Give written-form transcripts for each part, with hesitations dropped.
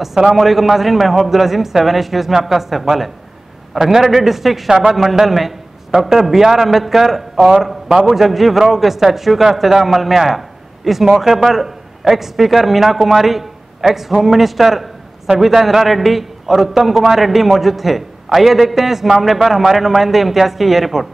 अस्सलामुअलैकुम नाज़रीन, मैं हूं अब्दुल अजीम। 7H न्यूज़ में आपका इस्तकबाल है। रंगारेड्डी डिस्ट्रिक्ट शाहबाद मंडल में डॉक्टर BR अम्बेडकर और बाबू जगजीवन राव के स्टैच्यू का इफ्तिताह अमल में आया। इस मौके पर ex speaker Meena Kumari, ex home minister Sabita Indra Reddy और उत्तम कुमार रेड्डी मौजूद थे। आइए देखते हैं इस मामले पर हमारे नुमाइंदे इम्तियाज़ की ये रिपोर्ट।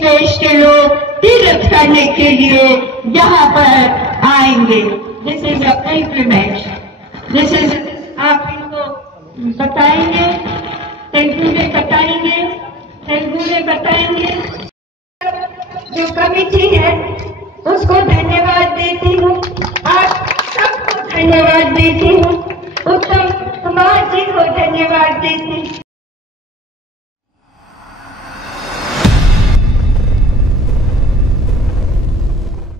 देश के लोग तीर्थ करने के लिए यहाँ पर आएंगे। This is a pilgrimage. This is, आप इनको बताएंगे, तेलुगु में बताएंगे। जो कमेटी है उसको धन्यवाद देती हूँ, आप सबको धन्यवाद देती हूँ, उत्तम कुमार जी को धन्यवाद देती हूँ।